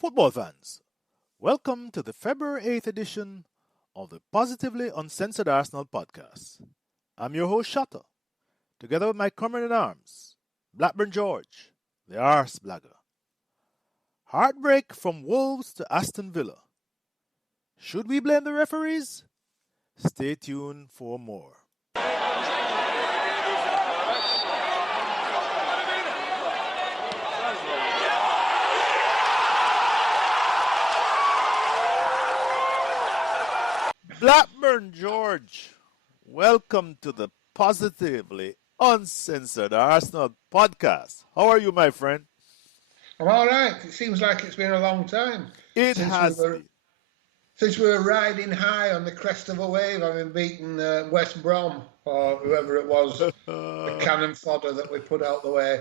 Football fans, welcome to the February 8th edition of the Positively Uncensored Arsenal podcast. I'm your host, Shotta, together with my comrade in arms, Blackburn George, the Arse Blagger. Heartbreak from Wolves to Aston Villa. Should we blame the referees? Stay tuned for more. Blackburn George, welcome to the Positively Uncensored Arsenal podcast. How are you, my friend? I'm all right. It seems like it's been a long time. It has been. Since we were riding high on the crest of a wave, having beaten West Brom or whoever it was, the cannon fodder that we put out the way.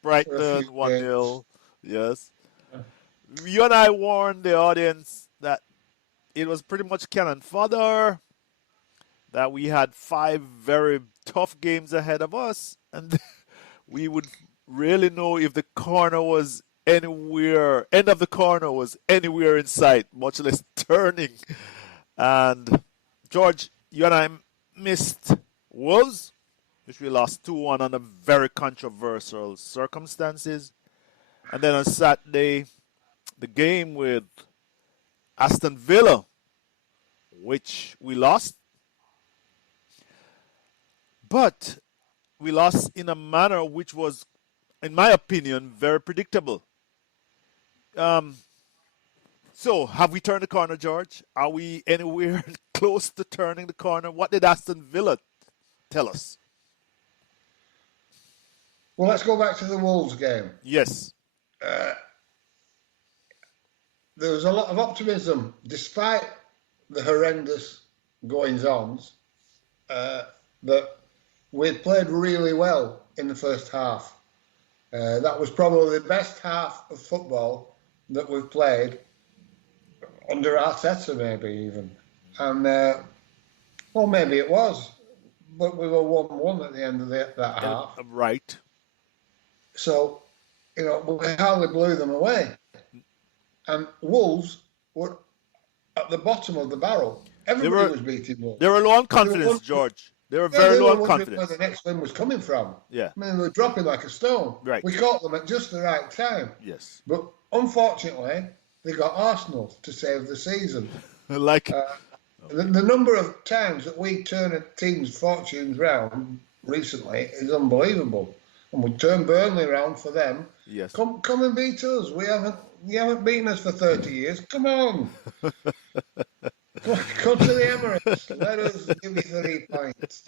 Brighton 1-0, yes. You and I warned the audience that it was pretty much cannon fodder, that we had 5 very tough games ahead of us, and we would really know if the corner was anywhere, end of the corner was anywhere in sight, much less turning. And George, you and I missed Wolves, which we lost 2-1 under very controversial circumstances. And then on Saturday, the game with Aston Villa, which we lost. But we lost in a manner which was, in my opinion, very predictable. So, have we turned the corner, George? Are we anywhere close to turning the corner? What did Aston Villa tell us? Well, let's go back to the Wolves game. Yes. There was a lot of optimism, despite the horrendous goings-ons, that we played really well in the first half. That was probably the best half of football that we've played under Arteta, maybe even. And, well, maybe it was, but we were 1-1 at the end of that half. Right. So, you know, we hardly blew them away. And Wolves were at the bottom of the barrel. Everybody was beating Wolves. They were low on confidence, George. They were very low on confidence. Where the next win was coming from. Yeah. I mean, they were dropping like a stone. Right. We caught them at just the right time. Yes. But unfortunately, they got Arsenal to save the season. The number of times that we turn a team's fortunes round recently is unbelievable. And we turned Burnley round for them. Yes. Come and beat us. You haven't beaten us for 30 years. Come on. Come to the Emirates. Let us give you 3 points.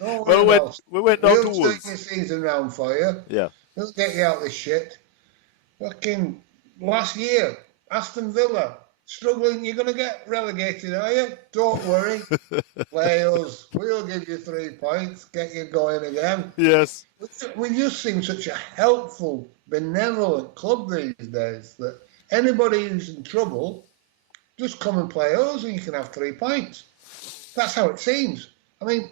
We went down to Wolves. We'll turn your season round for you. Yeah. We'll get you out of this shit. Fucking last year, Aston Villa, struggling. You're going to get relegated, are you? Don't worry. Play us. We'll give you 3 points. Get you going again. Yes. We just seem such a helpful, benevolent club these days that anybody who's in trouble, just come and play us and you can have 3 points. That's how it seems. I mean,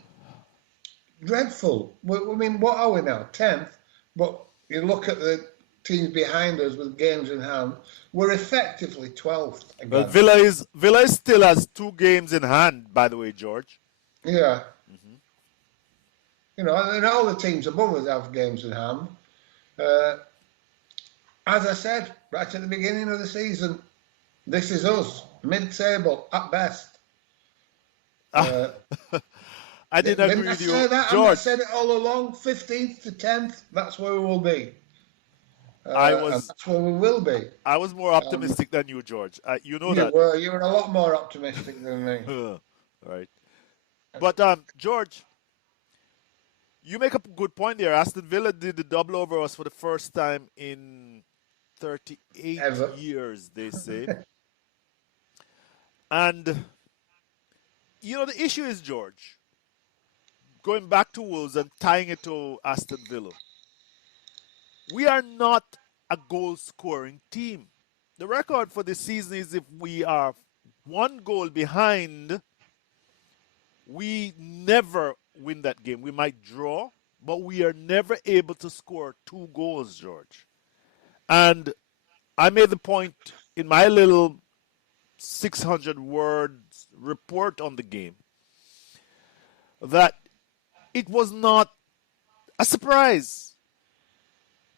dreadful. I mean, what are we now? 10th? But you look at the teams behind us with games in hand, we're effectively 12th again. Well, Villa still has 2 games in hand, by the way, George. Yeah. Mm-hmm. You know, and all the teams above us have games in hand. As I said right at the beginning of the season, this is us, mid-table at best. I didn't agree with you, that? George. I said it all along. 15th to 10th, that's where we will be. And that's where we will be. I was more optimistic than you, George. You know that. You were a lot more optimistic than me. Right. But George, you make a good point there. Aston Villa did the double over us for the first time in 38 years, they say. And, you know, the issue is, George, going back to Wolves and tying it to Aston Villa, we are not a goal-scoring team. The record for this season is if we are 1 goal behind, we never win that game. We might draw, but we are never able to score 2 goals, George. And I made the point in my little 600 words report on the game that it was not a surprise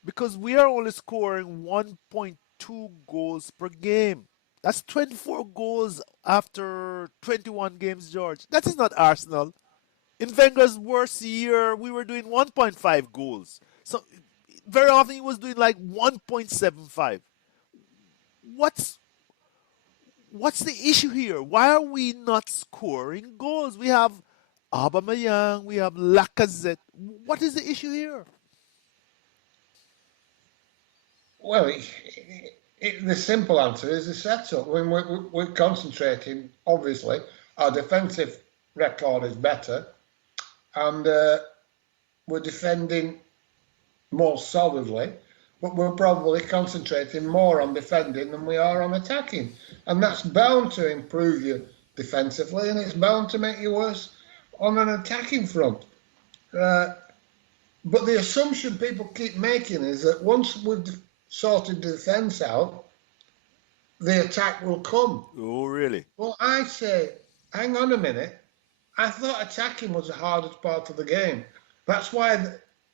because we are only scoring 1.2 goals per game. That's 24 goals after 21 games, George. That is not Arsenal. In Wenger's worst year, we were doing 1.5 goals. So very often he was doing like 1.75. What's what's the issue here? Why are we not scoring goals? We have Aubameyang, we have Lacazette. What is the issue here? Well, the simple answer is the setup. When we're concentrating, obviously, our defensive record is better, and we're defending more solidly, but we're probably concentrating more on defending than we are on attacking. And that's bound to improve you defensively, and it's bound to make you worse on an attacking front. But the assumption people keep making is that once we've sorted the defence out, the attack will come. Oh, really? Well, I say, hang on a minute. I thought attacking was the hardest part of the game. That's why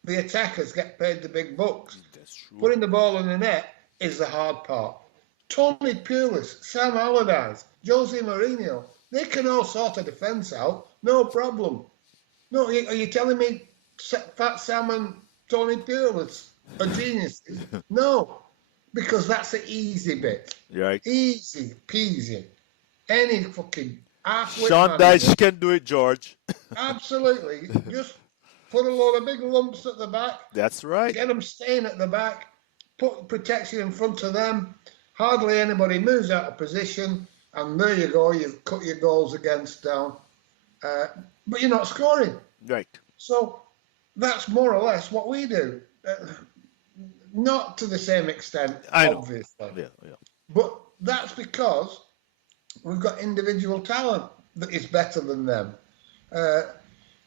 the attackers get paid the big bucks. That's true. Putting the ball in the net is the hard part. Tony Pulis, Sam Allardyce, Jose Mourinho, they can all sort a defence out, no problem. No, are you telling me Fat Sam and Tony Pulis are geniuses? No, because that's the easy bit. Right. Easy peasy. Any fucking half-wit Sean Dyche can do it, George. Absolutely. Just put a load of big lumps at the back. That's right. Get them staying at the back. Put protection in front of them. Hardly anybody moves out of position. And there you go. You've cut your goals against down. But you're not scoring. Right. So that's more or less what we do. Not to the same extent, obviously. Yeah. But that's because we've got individual talent that is better than them.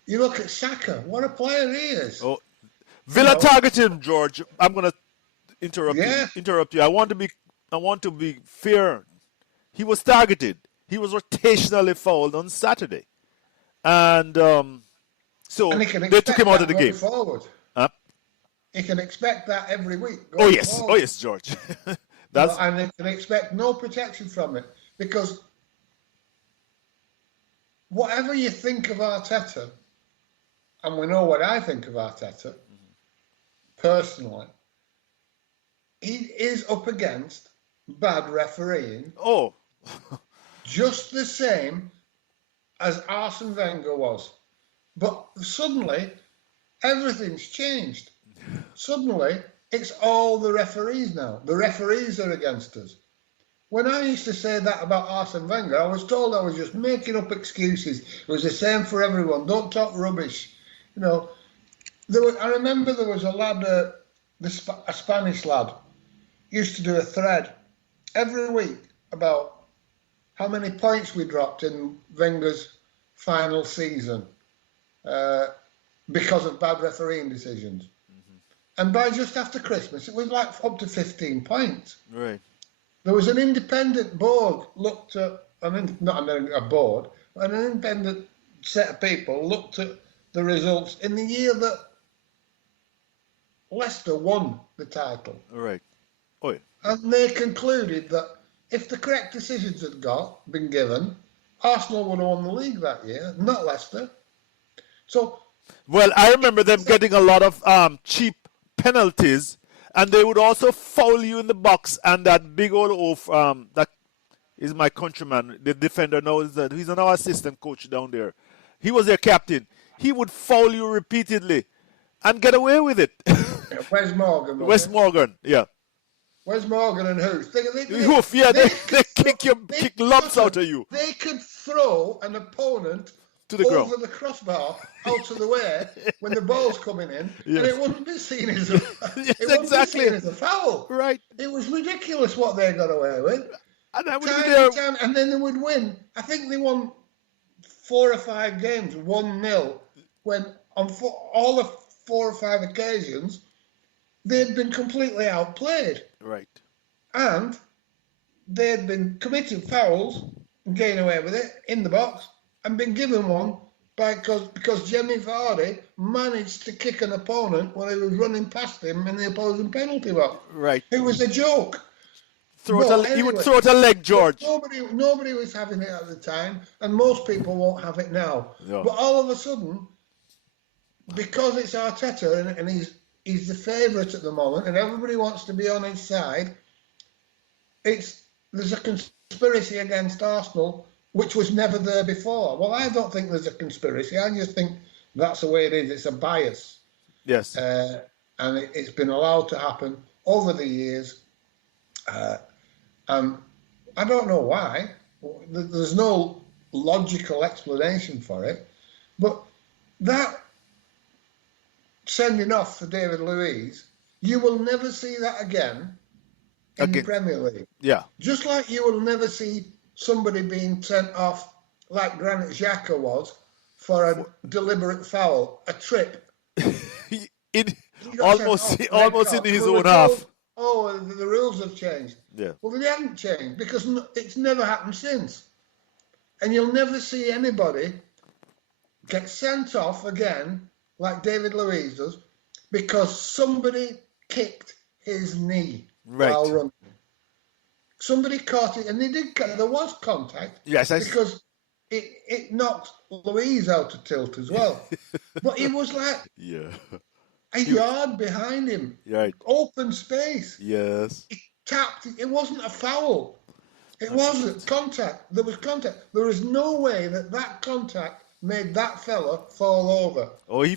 You look at Saka, what a player he is. Oh, Villa targeted him, George. I'm gonna interrupt you. I want to be fair. He was targeted. He was rotationally fouled on Saturday, and so they took him out of the game. Forward. He can expect that every week. Oh yes, George. And they can expect no protection from it because whatever you think of Arteta, and we know what I think of Arteta, personally, he is up against bad refereeing. Oh. Just the same as Arsene Wenger was. But suddenly, everything's changed. Suddenly, it's all the referees now. The referees are against us. When I used to say that about Arsene Wenger, I was told I was just making up excuses. It was the same for everyone. Don't talk rubbish. You know, I remember there was a lad, a Spanish lad, used to do a thread every week about how many points we dropped in Wenger's final season because of bad refereeing decisions. And by just after Christmas, it was like up to 15 points. Right. There was an independent board looked at, not a board, but an independent set of people looked at the results in the year that Leicester won the title. Right. Oh, yeah. And they concluded that if the correct decisions had been given, Arsenal would have won the league that year, not Leicester. So, well, I remember them getting a lot of cheap penalties, and they would also foul you in the box. And that big old oaf, that is my countryman, the defender now, he's now assistant coach down there. He was their captain. He would foul you repeatedly and get away with it. Wes Morgan. Wes Morgan, yeah. Wes Morgan and Hoof. They kick lumps out of you. They could throw an opponent to the over ground. The crossbar out of the way when the ball's coming in, yes. And it wouldn't be seen as a, yes, be seen as a foul. Right. It was ridiculous what they got away with. And and then they would win. I think they won 4 or 5 games 1-0 when on all the 4 or 5 occasions they'd been completely outplayed. Right. And they had been committing fouls and getting away with it in the box and been given one because Jamie Vardy managed to kick an opponent while he was running past him in the opposing penalty box. Right. It was a joke. He would throw it a leg, George. Nobody was having it at the time, and most people won't have it now. Yeah. But all of a sudden, because it's Arteta and he's the favourite at the moment, and everybody wants to be on his side, there's a conspiracy against Arsenal, which was never there before. Well, I don't think there's a conspiracy. I just think that's the way it is. It's a bias. Yes. And it's been allowed to happen over the years. I don't know why. There's no logical explanation for it. But that sending off for David Luiz, you will never see that again in the Premier League. Yeah. Just like you will never see somebody being sent off like Granit Xhaka was for a deliberate foul, a trip. almost in his own half. Oh, the rules have changed. Yeah. Well, they haven't changed because it's never happened since. And you'll never see anybody get sent off again like David Luiz does because somebody kicked his knee while running. Somebody caught it, and they did. There was contact. Yes, because it knocked Luiz out of tilt as well. But he was like a yard behind him. Right. Open space. Yes. He tapped. It wasn't a foul. It wasn't contact. There was contact. There is no way that contact made that fella fall over. Oh, he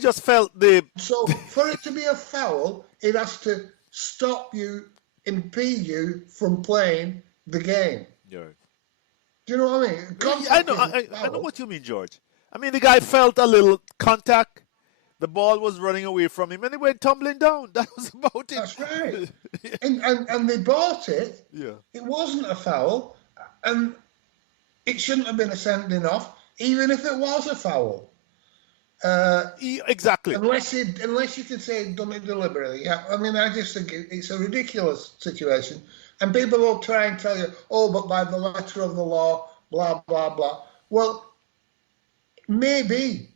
just felt the... So for it to be a foul, it has to stop you, impede you from playing the game. Yeah. Do you know what I mean? I know what you mean, George. I mean, the guy felt a little contact. The ball was running away from him, and he went tumbling down. That was about it. That's right. and they bought it. Yeah. It wasn't a foul, and it shouldn't have been a sending off, even if it was a foul. Exactly. Unless you can say he'd done it deliberately. Yeah. I mean, I just think it's a ridiculous situation. And people will try and tell you, oh, but by the letter of the law, blah, blah, blah. Well, maybe.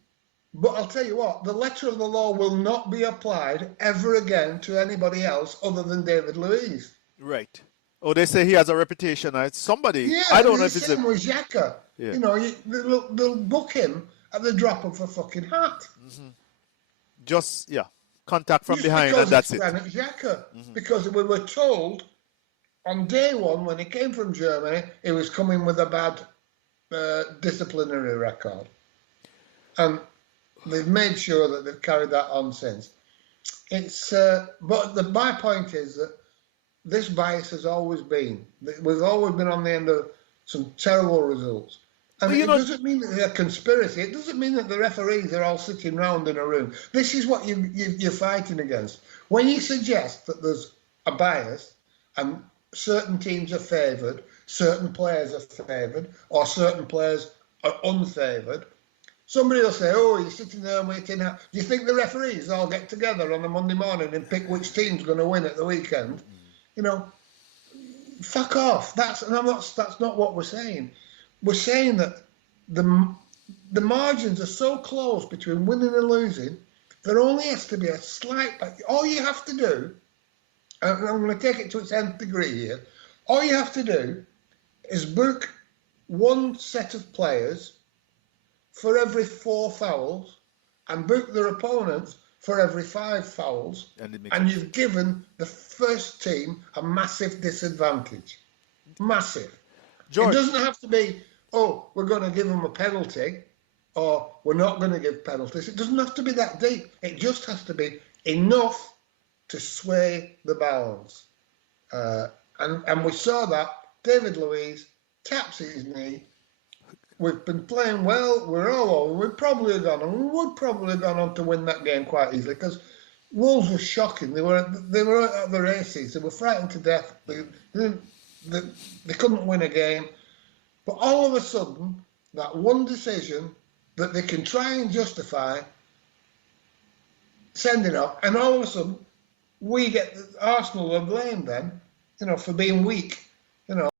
But I'll tell you what, the letter of the law will not be applied ever again to anybody else other than David Luiz. Right. Oh, they say he has a reputation. Somebody, yeah, I don't know if it's a... with Xhaka. Yeah. You know, they'll book him at the drop of a fucking hat. Mm-hmm. Just, contact from behind and that's it. Granit Xhaka. Because we were told on day one when he came from Germany, he was coming with a bad disciplinary record. And they've made sure that they've carried that on since. But my point is that this bias has always been. We've always been on the end of some terrible results. And it doesn't mean that they're a conspiracy. It doesn't mean that the referees are all sitting round in a room. This is what you're fighting against. When you suggest that there's a bias and certain teams are favoured, certain players are favoured, or certain players are unfavoured, somebody will say, oh, you're sitting there waiting. Do you think the referees all get together on a Monday morning and pick which team's going to win at the weekend? You know, fuck off. That's not what we're saying. We're saying that the margins are so close between winning and losing, there only has to be a slight... All you have to do, and I'm going to take it to its nth degree here, all you have to do is book one set of players for every 4 fouls and book their opponents for every 5 fouls, and you've given the first team a massive disadvantage. Massive. George. It doesn't have to be, oh, we're going to give them a penalty, or we're not going to give penalties. It doesn't have to be that deep. It just has to be enough to sway the balance. And we saw that. David Luiz taps his knee. We've been playing well. We're all over. We would probably have gone on to win that game quite easily because Wolves were shocking. They were at the races. They were frightened to death. They couldn't win a game. But all of a sudden, that one decision that they can try and justify sending off, and all of a sudden, we get Arsenal are blamed then, for being weak. you know.